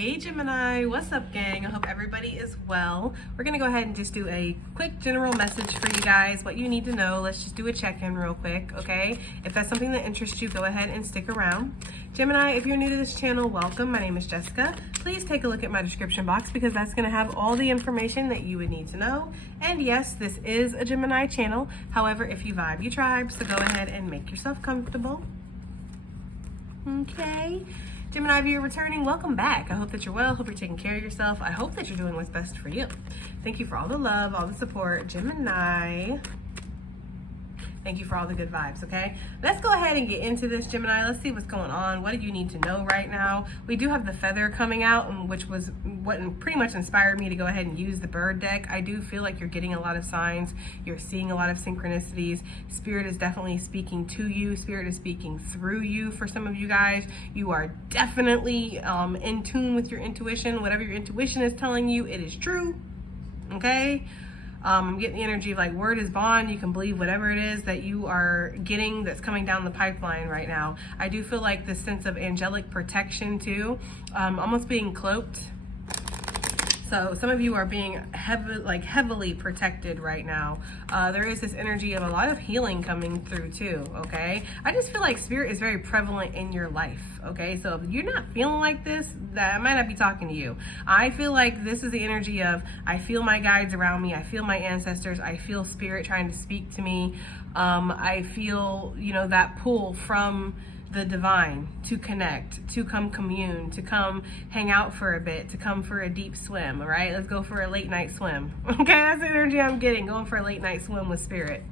Hey Gemini, what's up gang? I hope everybody is well. We're gonna go ahead and just do a quick general message for you guys, what you need to know. Let's just do a check-in real quick, okay? If that's something that interests you, go ahead and stick around. Gemini, if you're new to this channel, welcome. My name is Jessica. Please take a look at my description box because that's gonna have all the information that you would need to know. And yes, this is a Gemini channel. However, if you vibe, you tribe, so go ahead and make yourself comfortable. Okay. Gemini, if you're returning, welcome back. I hope that you're well. Hope you're taking care of yourself. I hope that you're doing what's best for you. Thank you for all the love, all the support. Gemini, thank you for all the good vibes, okay? Let's go ahead and get into this, Gemini. Let's see what's going on. What do you need to know right now? We do have the feather coming out, which was what pretty much inspired me to go ahead and use the bird deck. I do feel like you're getting a lot of signs. You're seeing a lot of synchronicities. Spirit is definitely speaking to you. Spirit is speaking through you for some of you guys. You are definitely in tune with your intuition. Whatever your intuition is telling you, it is true, okay? I'm getting the energy of like word is bond. You can believe whatever it is that you are getting that's coming down the pipeline right now. I do feel like this sense of angelic protection too, almost being cloaked. So some of you are being heavily protected right now. There is this energy of a lot of healing coming through too, okay? I just feel like spirit is very prevalent in your life, okay? So if you're not feeling like this, that I might not be talking to you. I feel like this is the energy of, I feel my guides around me. I feel my ancestors. I feel spirit trying to speak to me. I feel, you know, that pull from the divine to connect, to come commune, to come hang out for a bit, to come for a deep swim, all right? Let's go for a late night swim, okay? That's the energy I'm getting, going for a late night swim with spirit,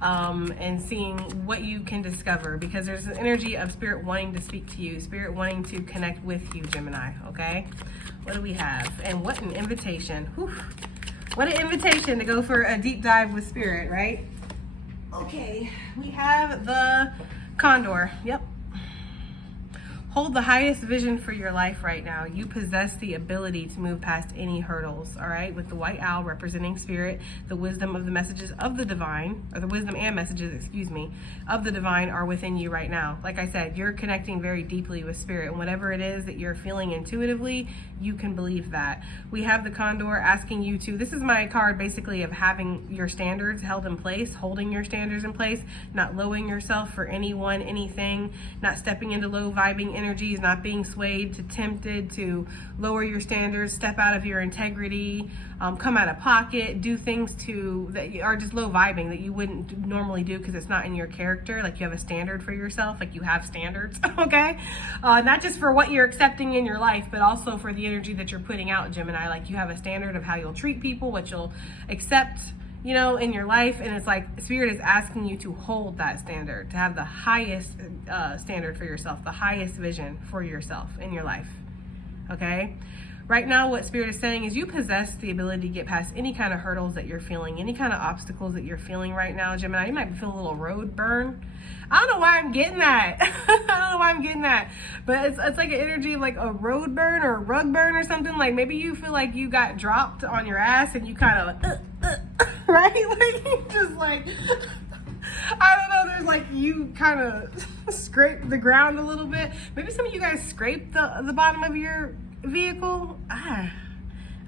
and seeing what you can discover, because there's an energy of spirit wanting to speak to you, spirit wanting to connect with you, Gemini, okay? What do we have? And what an invitation. Whew. What an invitation to go for a deep dive with spirit, right? Okay, we have the Condor, yep. Hold the highest vision for your life right now. You possess the ability to move past any hurdles, all right? With the white owl representing spirit, the wisdom of the messages of the divine, or the wisdom and messages, excuse me, of the divine are within you right now. Like I said, you're connecting very deeply with spirit, and whatever it is that you're feeling intuitively, you can believe that. We have the Condor asking you to, this is my card basically of having your standards held in place, holding your standards in place, not lowering yourself for anyone, anything, not stepping into low vibing energies, not being swayed to tempted to lower your standards, step out of your integrity, come out of pocket, do things that are just low vibing that you wouldn't normally do because it's not in your character. Like you have a standard for yourself, like you have standards, okay? Not just for what you're accepting in your life, but also for the energy that you're putting out, Gemini. Like you have a standard of how you'll treat people, what you'll accept, you know, in your life. And it's like spirit is asking you to hold that standard, to have the highest standard for yourself, the highest vision for yourself in your life, okay? Right now, what spirit is saying is you possess the ability to get past any kind of hurdles that you're feeling, any kind of obstacles that you're feeling right now, Gemini. You might be feeling a little road burn. I don't know why I'm getting that. I don't know why I'm getting that. But it's like an energy of like a road burn or a rug burn or something. Like maybe you feel like you got dropped on your ass and you kind of, right? Like you just like, I don't know, there's like you kind of scrape the ground a little bit. Maybe some of you guys scraped the bottom of your vehicle. I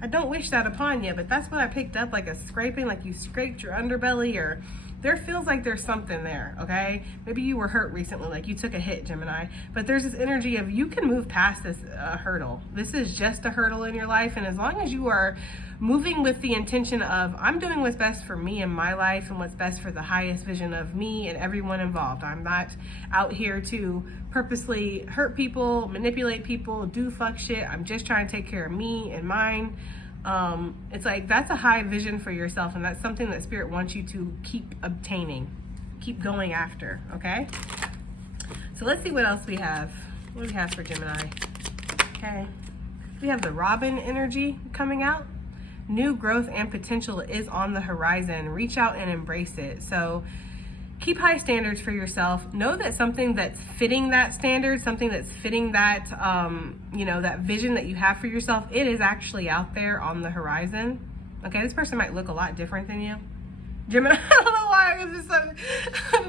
don't wish that upon you, but that's what I picked up, like a scraping, like you scraped your underbelly, or there feels like there's something there, okay? Maybe you were hurt recently, like you took a hit, Gemini, but there's this energy of you can move past this hurdle. This is just a hurdle in your life, and as long as you are moving with the intention of, I'm doing what's best for me in my life and what's best for the highest vision of me and everyone involved. I'm not out here to purposely hurt people, manipulate people, do fuck shit. I'm just trying to take care of me and mine. It's like that's a high vision for yourself, and that's something that spirit wants you to keep obtaining, keep going after, okay? So let's see what else we have. What do we have for Gemini? Okay, we have the Robin energy coming out. New growth and potential is on the horizon. Reach out and embrace it. So keep high standards for yourself. Know that something that's fitting that standard, something that's fitting that, you know, that vision that you have for yourself, it is actually out there on the horizon. Okay, this person might look a lot different than you. Gemini, I don't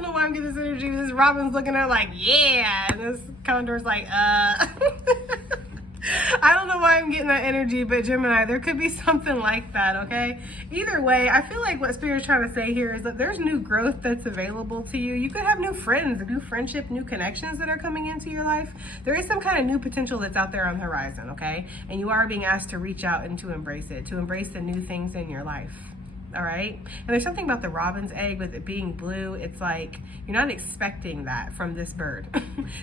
know why I'm getting this energy. This Robin's looking at her like, yeah, and this Condor's like, I don't know why I'm getting that energy, but Gemini, there could be something like that, okay? Either way, I feel like what Spirit's trying to say here is that there's new growth that's available to you. You could have new friends, new friendship, new connections that are coming into your life. There is some kind of new potential that's out there on the horizon, okay? And you are being asked to reach out and to embrace it, to embrace the new things in your life. All right. And there's something about the robin's egg with it being blue. It's like you're not expecting that from this bird.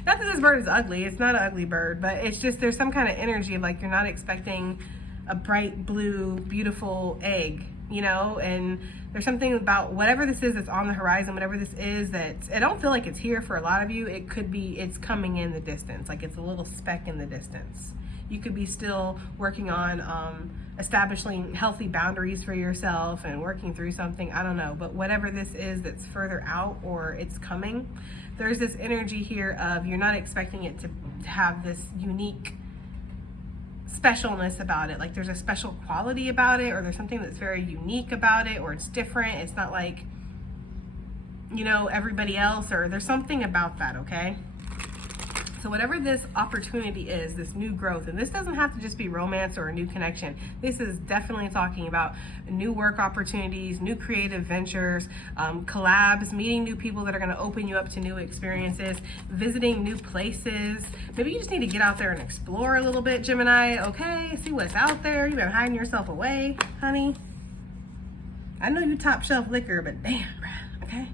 Not that this bird is ugly. It's not an ugly bird, but it's just there's some kind of energy of like you're not expecting a bright blue, beautiful egg, you know, and there's something about whatever this is that's on the horizon, whatever this is that I don't feel like it's here for a lot of you. It could be it's coming in the distance, like it's a little speck in the distance. You could be still working on establishing healthy boundaries for yourself and working through something, I don't know, but whatever this is that's further out or it's coming, there's this energy here of you're not expecting it to have this unique specialness about it. Like there's a special quality about it, or there's something that's very unique about it, or it's different. It's not like, you know, everybody else, or there's something about that, okay? So whatever this opportunity is, this new growth, and this doesn't have to just be romance or a new connection. This is definitely talking about new work opportunities, new creative ventures, collabs, meeting new people that are going to open you up to new experiences, visiting new places. Maybe you just need to get out there and explore a little bit, Gemini, okay? See what's out there. You've been hiding yourself away, honey. I know you top shelf liquor, but damn, bruh, okay?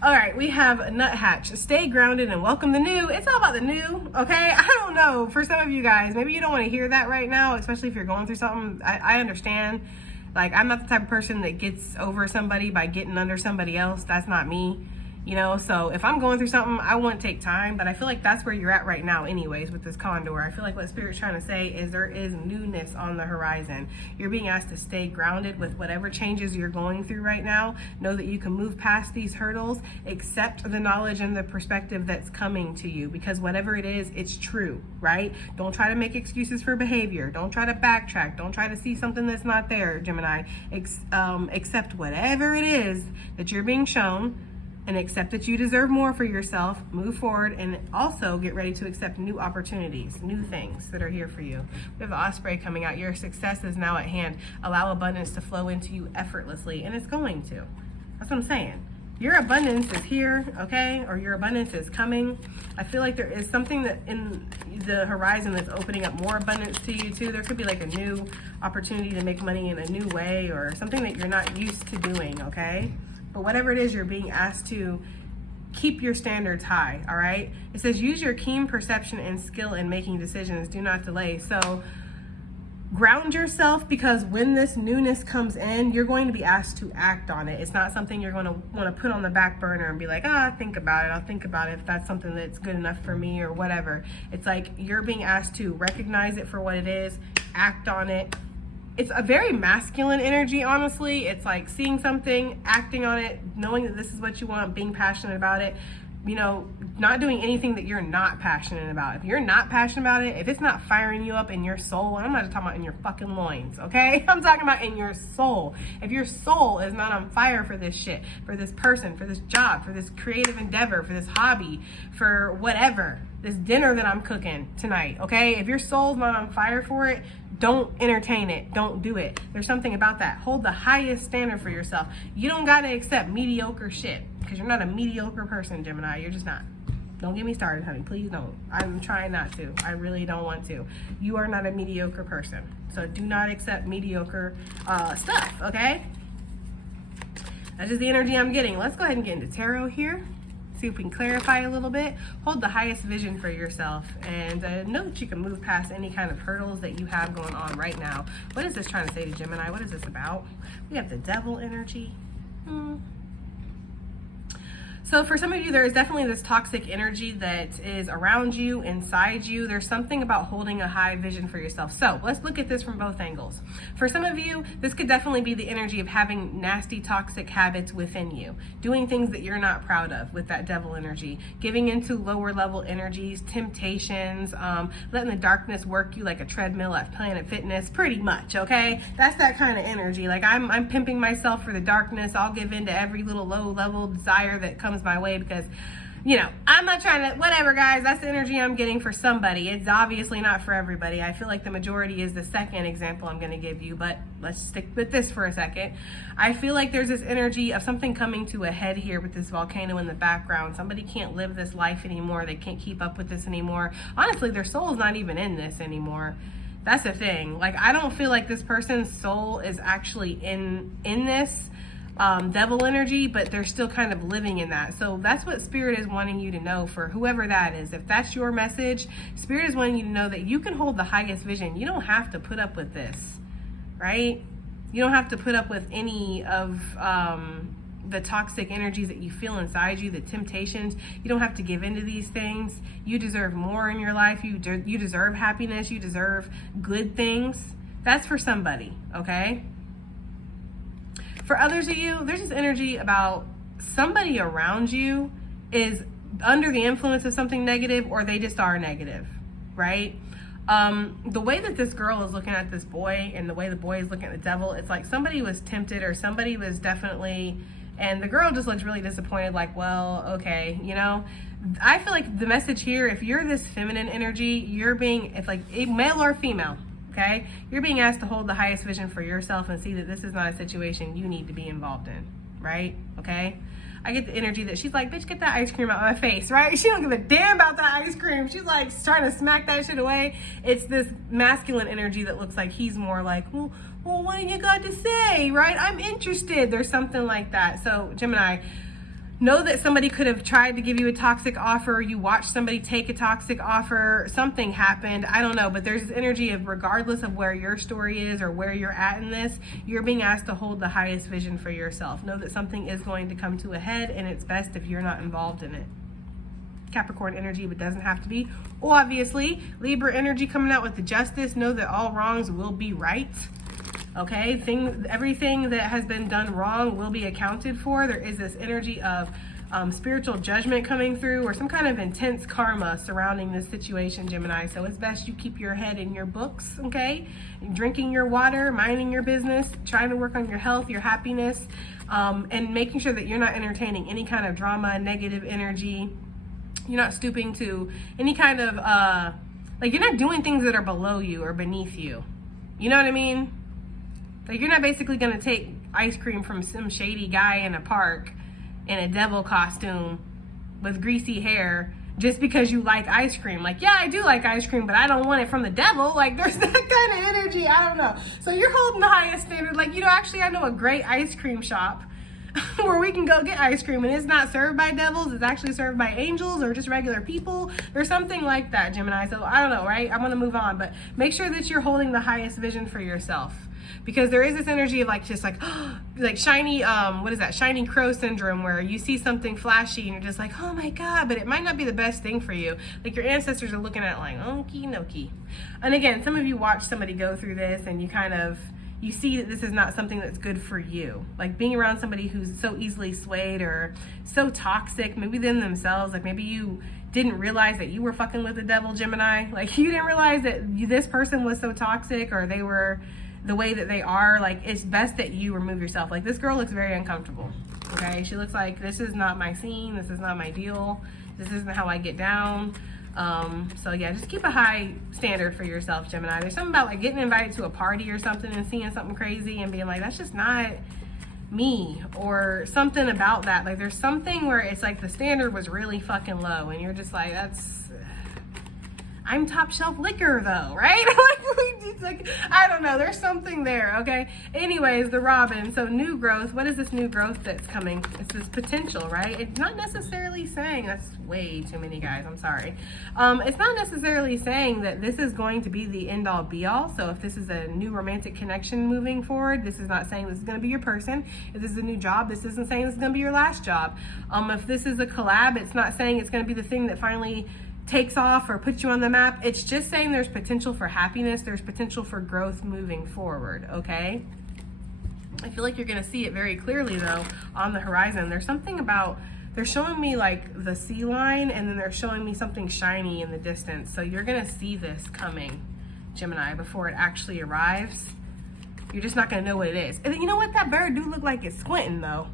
All right, we have Nuthatch. Stay grounded and welcome the new. It's all about the new, okay? I don't know. For some of you guys, maybe you don't want to hear that right now, especially if you're going through something. I understand. Like, I'm not the type of person that gets over somebody by getting under somebody else. That's not me. You know, so if I'm going through something, I want to take time, but I feel like that's where you're at right now anyways with this condor. I feel like what Spirit's trying to say is there is newness on the horizon. You're being asked to stay grounded with whatever changes you're going through right now. Know that you can move past these hurdles, accept the knowledge and the perspective that's coming to you, because whatever it is, it's true, right? Don't try to make excuses for behavior. Don't try to backtrack. Don't try to see something that's not there, Gemini. Accept whatever it is that you're being shown, and accept that you deserve more for yourself, move forward, and also get ready to accept new opportunities, new things that are here for you. We have Osprey coming out. Your success is now at hand. Allow abundance to flow into you effortlessly, and it's going to. That's what I'm saying. Your abundance is here, okay? Or your abundance is coming. I feel like there is something that in the horizon that's opening up more abundance to you too. There could be like a new opportunity to make money in a new way, or something that you're not used to doing, okay? But whatever it is, you're being asked to keep your standards high, all right? It says use your keen perception and skill in making decisions. Do not delay. So ground yourself, because when this newness comes in, you're going to be asked to act on it. It's not something you're going to want to put on the back burner and be like, I'll think about it. I'll think about it if that's something that's good enough for me or whatever. It's like you're being asked to recognize it for what it is, act on it. It's a very masculine energy, honestly. It's like seeing something, acting on it, knowing that this is what you want, being passionate about it, you know, not doing anything that you're not passionate about. If you're not passionate about it, if it's not firing you up in your soul, and I'm not talking about in your fucking loins, okay? I'm talking about in your soul. If your soul is not on fire for this shit, for this person, for this job, for this creative endeavor, for this hobby, for whatever, this dinner that I'm cooking tonight, okay? If your soul's not on fire for it, don't entertain it. Don't do it. There's something about that. Hold the highest standard for yourself. You don't got to accept mediocre shit, because you're not a mediocre person, Gemini. You're just not. Don't get me started, honey. Please don't. I'm trying not to. I really don't want to. You are not a mediocre person. So do not accept mediocre stuff, okay? That's just the energy I'm getting. Let's go ahead and get into tarot here. See if we can clarify a little bit. Hold the highest vision for yourself, and know that you can move past any kind of hurdles that you have going on right now. What is this trying to say to Gemini? What is this about? We have the devil energy. So for some of you, there is definitely this toxic energy that is around you, inside you. There's something about holding a high vision for yourself. So let's look at this from both angles. For some of you, this could definitely be the energy of having nasty, toxic habits within you, doing things that you're not proud of with that devil energy, giving into lower level energies, temptations, letting the darkness work you like a treadmill at Planet Fitness, pretty much, okay? That's that kind of energy. Like I'm pimping myself for the darkness. I'll give in to every little low level desire that comes my way, because you know, I'm not trying to, whatever, guys. That's the energy I'm getting for somebody. It's obviously not for everybody. I feel like the majority is the second example I'm going to give you, but let's stick with this for a second. I feel like there's this energy of something coming to a head here with this volcano in the background. Somebody can't live this life anymore. They can't keep up with this anymore. Honestly, their soul's not even in this anymore. That's the thing. Like, I don't feel like this person's soul is actually in this devil energy, but they're still kind of living in that. So that's what Spirit is wanting you to know, for whoever that is. If that's your message, Spirit is wanting you to know that you can hold the highest vision. You don't have to put up with this, right? You don't have to put up with any of the toxic energies that you feel inside you, the temptations. You don't have to give into these things. You deserve more in your life. You deserve happiness. You deserve good things. That's for somebody, okay? For others of you, there's this energy about somebody around you is under the influence of something negative, or they just are negative, right? The way that this girl is looking at this boy and the way the boy is looking at the devil, it's like somebody was tempted, or somebody was definitely, and the girl just looks really disappointed, like, well, okay, you know? I feel like the message here, if you're this feminine energy, you're being, if like male or female, okay, you're being asked to hold the highest vision for yourself and see that this is not a situation you need to be involved in, right? Okay, I get the energy that she's like, bitch, get that ice cream out of my face, right? She don't give a damn about that ice cream. She's like trying to smack that shit away. It's this masculine energy that looks like he's more like, well, what do you got to say, right? I'm interested. There's something like that. So Gemini, know that somebody could have tried to give you a toxic offer. You watched somebody take a toxic offer. Something happened. I don't know. But there's this energy of, regardless of where your story is or where you're at in this, you're being asked to hold the highest vision for yourself. Know that something is going to come to a head, and it's best if you're not involved in it. Capricorn energy, but doesn't have to be. Obviously, Libra energy coming out with the justice. Know that all wrongs will be right. Okay, everything that has been done wrong will be accounted for. There is this energy of spiritual judgment coming through, or some kind of intense karma surrounding this situation, Gemini. So it's best you keep your head in your books, okay? Drinking your water, minding your business, trying to work on your health, your happiness, and making sure that you're not entertaining any kind of drama, negative energy. You're not stooping to any kind of, like, you're not doing things that are below you or beneath you. You know what I mean? Like, you're not basically going to take ice cream from some shady guy in a park in a devil costume with greasy hair just because you like ice cream. Like, yeah, I do like ice cream, but I don't want it from the devil. Like, there's that kind of energy. I don't know. So you're holding the highest standard. Like, you know, actually, I know a great ice cream shop where we can go get ice cream, and it's not served by devils. It's actually served by angels or just regular people. There's something like that, Gemini. So I don't know, right? I want to move on, but make sure that you're holding the highest vision for yourself. Because there is this energy of, like, just like, like shiny, what is that? Shiny crow syndrome, where you see something flashy and you're just like, oh my God, but it might not be the best thing for you. Like, your ancestors are looking at it like, okie dokie. And again, some of you watch somebody go through this and you see that this is not something that's good for you. Like, being around somebody who's so easily swayed or so toxic, maybe them themselves, like maybe you didn't realize that you were fucking with the devil, Gemini. Like, you didn't realize that this person was so toxic, or they were the way that they are. Like, it's best that you remove yourself. Like, this girl looks very uncomfortable, okay? She looks like, this is not my scene, this is not my deal, this isn't how I get down. So yeah, just keep a high standard for yourself, Gemini. There's something about, like, getting invited to a party or something and seeing something crazy and being like, that's just not me, or something about that. Like, there's something where it's like the standard was really fucking low and you're just like, I'm top shelf liquor though, right? Like, I don't know, there's something there, okay? Anyways, the Robin, so new growth. What is this new growth that's coming? It's this potential, right? It's not necessarily saying, that's way too many guys, I'm sorry. It's not necessarily saying that this is going to be the end all be all. So if this is a new romantic connection moving forward, this is not saying this is gonna be your person. If this is a new job, this isn't saying this is gonna be your last job. If this is a collab, it's not saying it's gonna be the thing that finally takes off or puts you on the map. It's just saying there's potential for happiness, there's potential for growth moving forward, okay? I feel like you're gonna see it very clearly though on the horizon. There's something about, they're showing me like the sea line, and then they're showing me something shiny in the distance. So you're gonna see this coming, Gemini, before it actually arrives. You're just not gonna know what it is. And then, you know what, that bird do look like it's squinting though,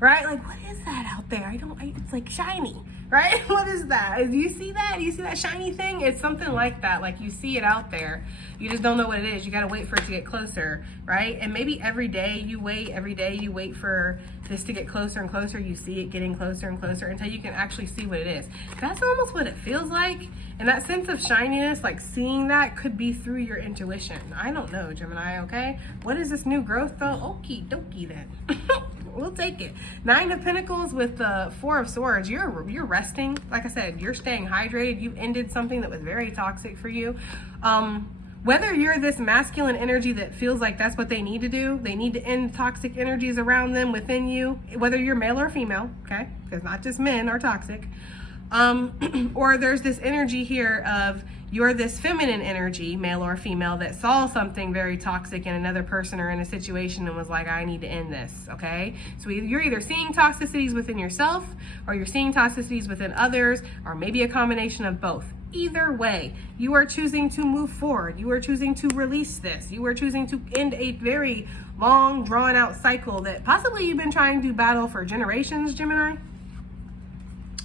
right? Like, what is that out there? It's like shiny, right? What is that? Do you see that? Do you see that shiny thing? It's something like that. Like, you see it out there. You just don't know what it is. You got to wait for it to get closer, right? And maybe every day you wait for this to get closer and closer. You see it getting closer and closer until you can actually see what it is. That's almost what it feels like. And that sense of shininess, like seeing that, could be through your intuition. I don't know, Gemini, okay? What is this new growth though? Okie dokie then. We'll take it. 9 of Pentacles with the 4 of Swords. You're resting. Like I said, you're staying hydrated. You ended something that was very toxic for you. Whether you're this masculine energy that feels like that's what they need to do, they need to end toxic energies around them within you, whether you're male or female, okay? Because not just men are toxic. Or there's this energy here of you're this feminine energy, male or female, that saw something very toxic in another person or in a situation and was like, I need to end this, okay? So you're either seeing toxicities within yourself, or you're seeing toxicities within others, or maybe a combination of both. Either way, you are choosing to move forward. You are choosing to release this. You are choosing to end a very long, drawn out cycle that possibly you've been trying to battle for generations, Gemini.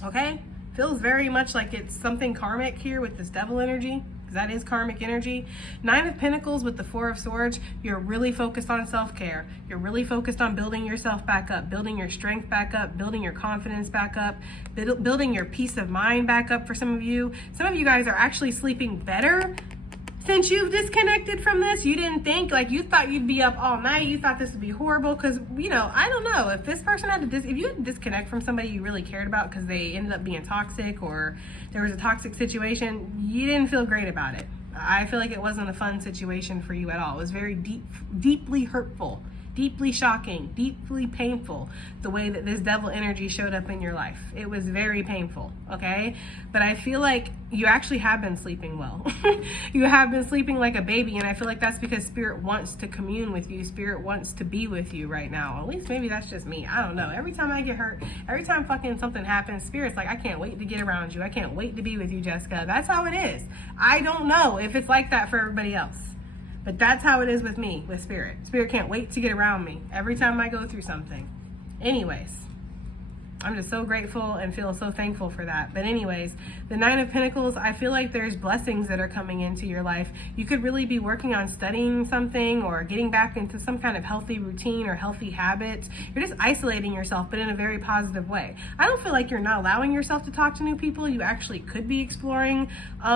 Okay? Feels very much like it's something karmic here with this devil energy, because that is karmic energy. 9 of Pentacles with the 4 of Swords. You're really focused on self-care. You're really focused on building yourself back up, building your strength back up, building your confidence back up, building your peace of mind back up for some of you. Some of you guys are actually sleeping better since you've disconnected from this. You didn't think, like, you thought you'd be up all night. You thought this would be horrible because, you know, I don't know. If this person had to, if you had to disconnect from somebody you really cared about because they ended up being toxic or there was a toxic situation, you didn't feel great about it. I feel like it wasn't a fun situation for you at all. It was very deeply hurtful, deeply shocking, deeply painful, the way that this devil energy showed up in your life. It was very painful, okay? But I feel like you actually have been sleeping well. You have been sleeping like a baby, and I feel like that's because Spirit wants to commune with you. Spirit wants to be with you right now. At least maybe that's just me. I don't know. Every time I get hurt, every time fucking something happens, Spirit's like, I can't wait to get around you. I can't wait to be with you, Jessica. That's how it is. I don't know if it's like that for everybody else. But that's how it is with me, with Spirit. Spirit can't wait to get around me every time I go through something. Anyways, I'm just so grateful and feel so thankful for that. But anyways, the 9 of Pentacles, I feel like there's blessings that are coming into your life. You could really be working on studying something or getting back into some kind of healthy routine or healthy habits. You're just isolating yourself, but in a very positive way. I don't feel like you're not allowing yourself to talk to new people. You actually could be exploring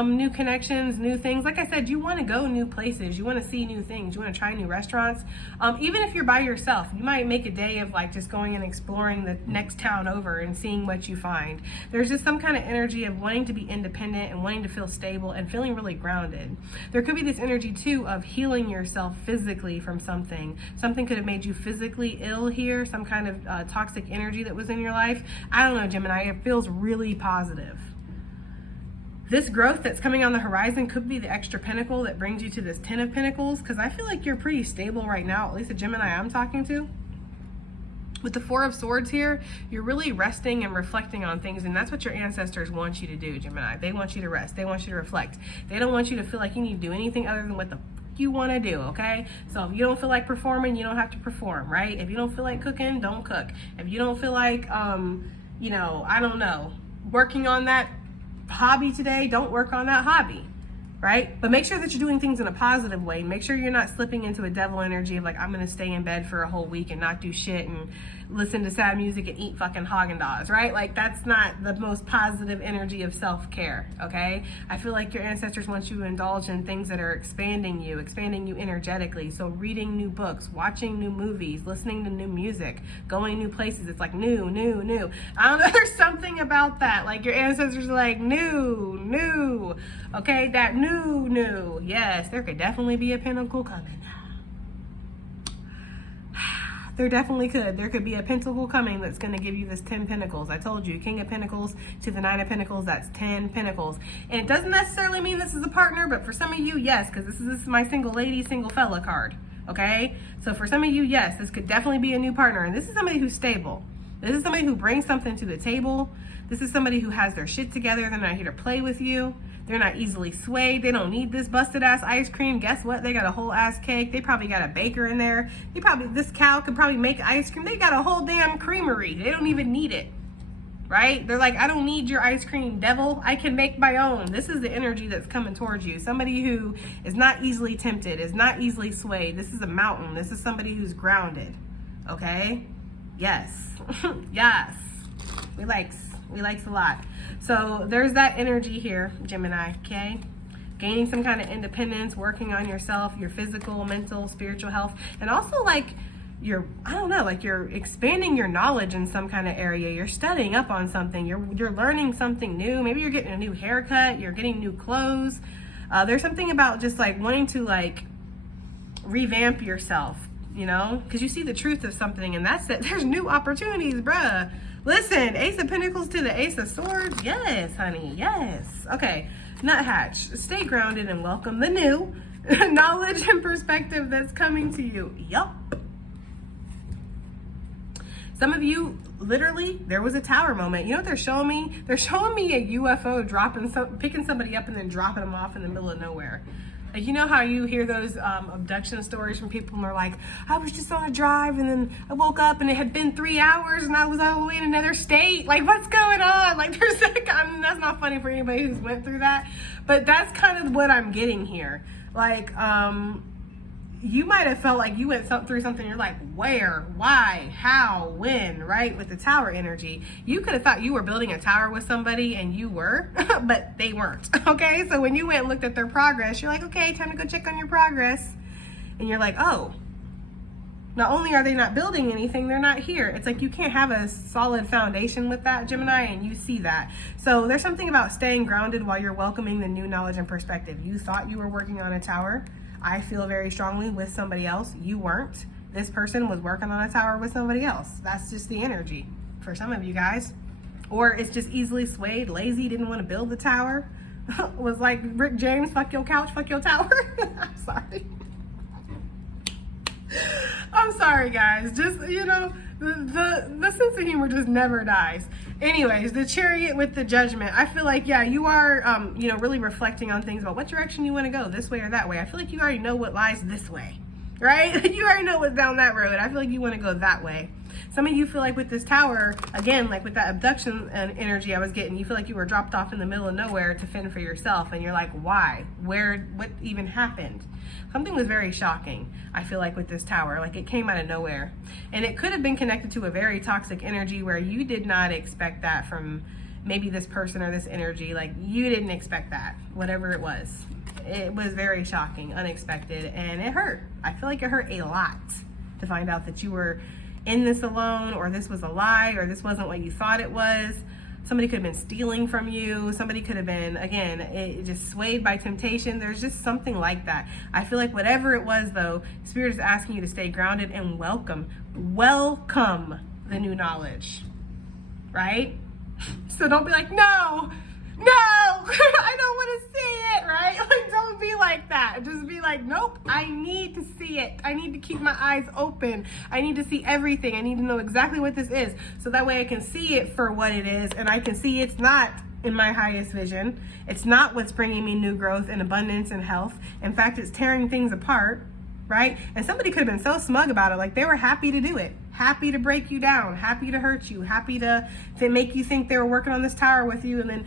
new connections, new things. Like I said, you want to go new places. You want to see new things. You want to try new restaurants. Even if you're by yourself, you might make a day of like just going and exploring the next town over and seeing what you find. There's just some kind of energy of wanting to be independent and wanting to feel stable and feeling really grounded. There could be this energy too of healing yourself physically from something. Something could have made you physically ill here, some kind of toxic energy that was in your life. I don't know, Gemini, it feels really positive. This growth that's coming on the horizon could be the extra pentacle that brings you to this 10 of Pentacles, because I feel like you're pretty stable right now, at least the Gemini I'm talking to. With the 4 of Swords here, you're really resting and reflecting on things, and that's what your ancestors want you to do, Gemini. They want you to rest. They want you to reflect. They don't want you to feel like you need to do anything other than what the you want to do, okay? So if you don't feel like performing, you don't have to perform, right? If you don't feel like cooking, don't cook. If you don't feel like, you know, I don't know, working on that hobby today, don't work on that hobby. Right? But make sure that you're doing things in a positive way. Make sure you're not slipping into a devil energy of like, I'm going to stay in bed for a whole week and not do shit and listen to sad music and eat fucking Haagen-Dazs, right? Like, that's not the most positive energy of self-care, okay? I feel like your ancestors want you to indulge in things that are expanding you energetically. So reading new books, watching new movies, listening to new music, going new places. It's like new. I don't know, there's something about that. Like, your ancestors are like, new, okay? That new. Yes, there could definitely be a pentacle coming. There definitely could. There could be a pentacle coming that's going to give you this 10 pentacles. I told you, King of Pentacles to the 9 of Pentacles, that's 10 pentacles. And it doesn't necessarily mean this is a partner, but for some of you, yes, because this is my single lady, single fella card, okay? So for some of you, yes, this could definitely be a new partner. And this is somebody who's stable, This is somebody who brings something to the table. This is somebody who has their shit together. They're not here to play with you. They're not easily swayed. They don't need this busted ass ice cream. Guess what? They got a whole ass cake. They probably got a baker in there. This cow could probably make ice cream. They got a whole damn creamery. They don't even need it, right? They're like, I don't need your ice cream, devil. I can make my own. This is the energy that's coming towards you. Somebody who is not easily tempted, is not easily swayed. This is a mountain. This is somebody who's grounded, okay? Yes, yes. We likes a lot. So there's that energy here, Gemini, okay? Gaining some kind of independence, working on yourself, your physical, mental, spiritual health, and also like you're expanding your knowledge in some kind of area. You're studying up on something. You're learning something new. Maybe you're getting a new haircut. You're getting new clothes. There's something about just like wanting to like revamp yourself, you know, because you see the truth of something, and that's it. There's new opportunities, bruh. Listen, Ace of Pentacles to the Ace of Swords. Yes, honey, yes. Okay, Nuthatch, stay grounded and welcome the new knowledge and perspective that's coming to you. Yup. Some of you, literally, there was a tower moment. You know what they're showing me? They're showing me a UFO picking somebody up and then dropping them off in the middle of nowhere. Like, you know how you hear those abduction stories from people and they're like, I was just on a drive and then I woke up and it had been 3 hours and I was all the way in another state. Like, what's going on? Like, there's that, I mean, that's not funny for anybody who's went through that, but that's kind of what I'm getting here. Like, you might have felt like you went through something. You're like, where, why, how, when, right? With the tower energy, you could have thought you were building a tower with somebody and you were, but they weren't. Okay. So when you went and looked at their progress, you're like, okay, time to go check on your progress. And you're like, oh, not only are they not building anything, they're not here. It's like, you can't have a solid foundation with that, Gemini, and you see that. So there's something about staying grounded while you're welcoming the new knowledge and perspective. You thought you were working on a tower. I feel very strongly with somebody else. You weren't. This person was working on a tower with somebody else. That's just the energy for some of you guys. Or it's just easily swayed, lazy, didn't want to build the tower. Was like Rick James, fuck your couch, fuck your tower. I'm sorry. I'm sorry, guys. Just, you know, the sense of humor just never dies. Anyways, the Chariot with the Judgment. I feel like, yeah, you are, you know, really reflecting on things about what direction you want to go, this way or that way. I feel like you already know what lies this way, right? You already know what's down that road. I feel like you want to go that way. Some of you feel like with this tower, again, like with that abduction energy I was getting, you feel like you were dropped off in the middle of nowhere to fend for yourself. And you're like, why? Where? What even happened? Something was very shocking, I feel like, with this tower. Like, it came out of nowhere. And it could have been connected to a very toxic energy where you did not expect that from maybe this person or this energy. Like, you didn't expect that, whatever it was. It was very shocking, unexpected, and it hurt. I feel like it hurt a lot to find out that you were in this alone, or this was a lie, or this wasn't what you thought it was. Somebody could have been stealing from you. Somebody could have been, again, it just swayed by temptation. There's just something like that. I feel like whatever it was, though, Spirit is asking you to stay grounded and welcome the new knowledge, right? So don't be like, no, I don't want to see it, right? Like, don't be like that. Just be like, nope, I need to see it. I need to keep my eyes open. I need to see everything. I need to know exactly what this is, so that way I can see it for what it is, and I can see it's not in my highest vision. It's not what's bringing me new growth and abundance and health. In fact, it's tearing things apart, right? And somebody could have been so smug about it. Like, they were happy to do it, happy to break you down, happy to hurt you, happy to make you think they were working on this tower with you, and then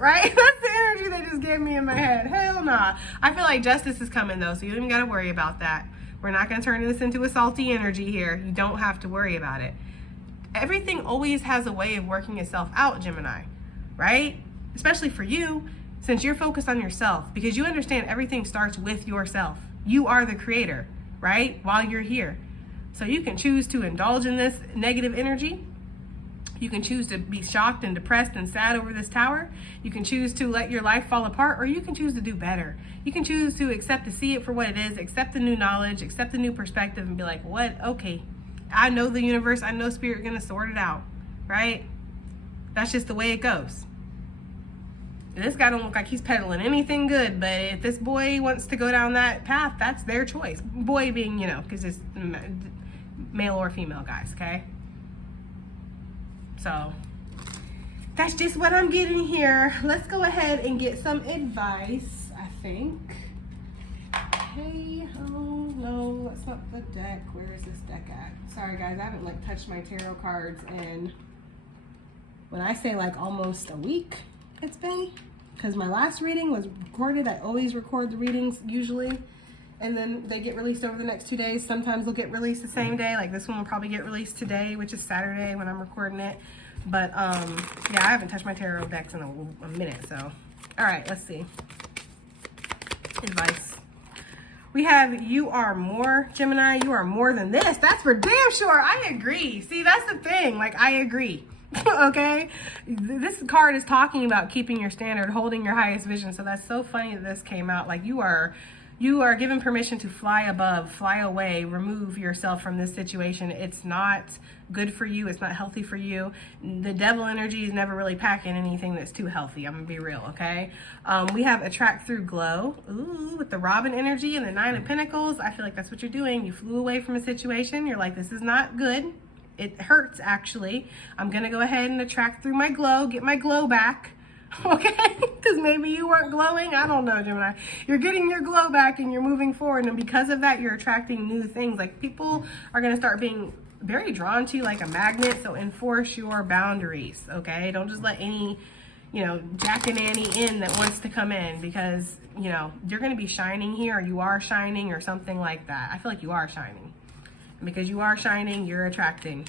right? That's the energy they just gave me in my head. Hell nah. I feel like justice is coming, though, so you don't even got to worry about that. We're not going to turn this into a salty energy here. You don't have to worry about it. Everything always has a way of working itself out, Gemini, right? Especially for you, since you're focused on yourself, because you understand everything starts with yourself. You are the creator, right? While you're here. So you can choose to indulge in this negative energy. You can choose to be shocked and depressed and sad over this tower. You can choose to let your life fall apart, or you can choose to do better. You can choose to accept, to see it for what it is, accept the new knowledge, accept the new perspective, and be like, what? Okay, I know the universe, I know Spirit gonna sort it out, right? That's just the way it goes. This guy don't look like he's peddling anything good, but if this boy wants to go down that path, that's their choice. Boy being, you know, because it's male or female, guys, okay? So that's just what I'm getting here. Let's go ahead and get some advice, I think. Hey, oh no, that's not the deck. Where is this deck at? Sorry guys, I haven't like touched my tarot cards in, when I say like almost a week it's been, because my last reading was recorded. I always record the readings usually, and then they get released over the next 2 days. Sometimes they'll get released the same day. Like this one will probably get released today, which is Saturday when I'm recording it. But yeah, I haven't touched my tarot decks in a minute, so. All right, let's see. Advice. We have, you are more, Gemini, you are more than this. That's for damn sure. I agree. See, that's the thing. Like, I agree. Okay? This card is talking about keeping your standard, holding your highest vision. So that's so funny that this came out. Like, you are given permission to fly above, fly away, remove yourself from this situation. It's not good for you. It's not healthy for you. The devil energy is never really packing anything that's too healthy. I'm gonna be real, okay? We have attract through glow. Ooh, with the Robin energy and the Nine of Pentacles. I feel like that's what you're doing. You flew away from a situation. You're like, this is not good. It hurts, actually. I'm gonna go ahead and attract through my glow, get my glow back. Okay, because maybe you weren't glowing. I don't know, Gemini. You're getting your glow back and you're moving forward, and because of that, you're attracting new things. Like, people are going to start being very drawn to you like a magnet. So enforce your boundaries, okay? Don't just let any, jack-a-nanny in that wants to come in, because, you're going to be shining here, or you are shining, or something like that. I feel like you are shining. And because you are shining, you're attracting.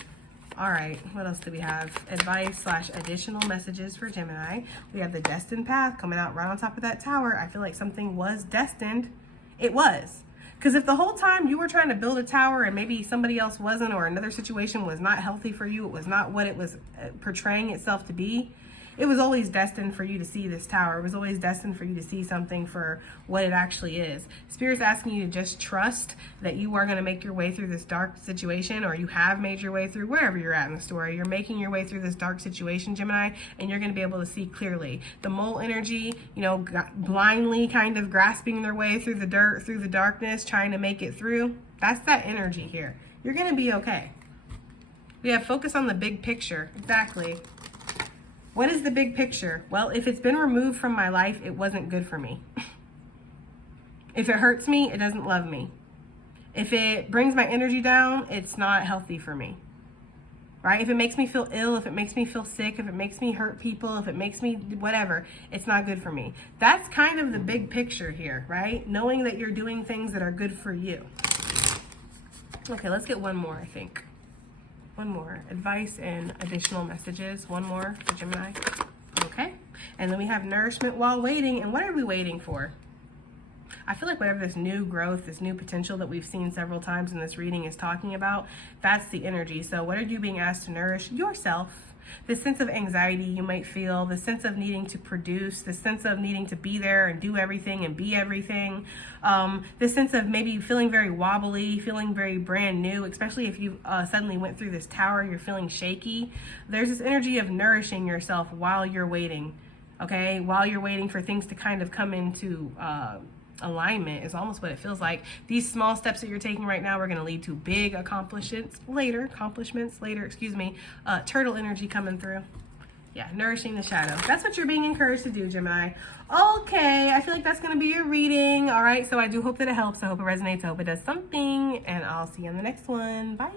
All right, what else do we have? Advice / additional messages for Gemini. We have the destined path coming out right on top of that tower. I feel like something was destined. It was. Because if the whole time you were trying to build a tower and maybe somebody else wasn't, or another situation was not healthy for you, it was not what it was portraying itself to be, it was always destined for you to see this tower. It was always destined for you to see something for what it actually is. Spirit's asking you to just trust that you are going to make your way through this dark situation, or you have made your way through, wherever you're at in the story. You're making your way through this dark situation, Gemini, and you're going to be able to see clearly. The mole energy, blindly kind of grasping their way through the dirt, through the darkness, trying to make it through. That's that energy here. You're going to be okay. We have focus on the big picture. Exactly. What is the big picture? Well, if it's been removed from my life, it wasn't good for me. If it hurts me, it doesn't love me. If it brings my energy down, it's not healthy for me. Right? If it makes me feel ill, if it makes me feel sick, if it makes me hurt people, if it makes me whatever, it's not good for me. That's kind of the big picture here, right? Knowing that you're doing things that are good for you. Okay, let's get one more, I think. One more. Advice and additional messages. One more for Gemini. Okay. And then we have nourishment while waiting. And what are we waiting for? I feel like whatever this new growth, this new potential that we've seen several times in this reading is talking about, that's the energy. So what are you being asked to nourish? Yourself. The sense of anxiety you might feel, the sense of needing to produce, the sense of needing to be there and do everything and be everything, the sense of maybe feeling very wobbly, feeling very brand new, especially if you suddenly went through this tower, you're feeling shaky. There's this energy of nourishing yourself while you're waiting, okay? While you're waiting for things to kind of come into alignment is almost what it feels like. These small steps that you're taking right now are going to lead to big accomplishments later, excuse me. Turtle energy coming through. Yeah, nourishing the shadow. That's what you're being encouraged to do, Gemini. Okay, I feel like that's going to be your reading. All right, so I do hope that it helps. I hope it resonates. I hope it does something, and I'll see you on the next one. Bye.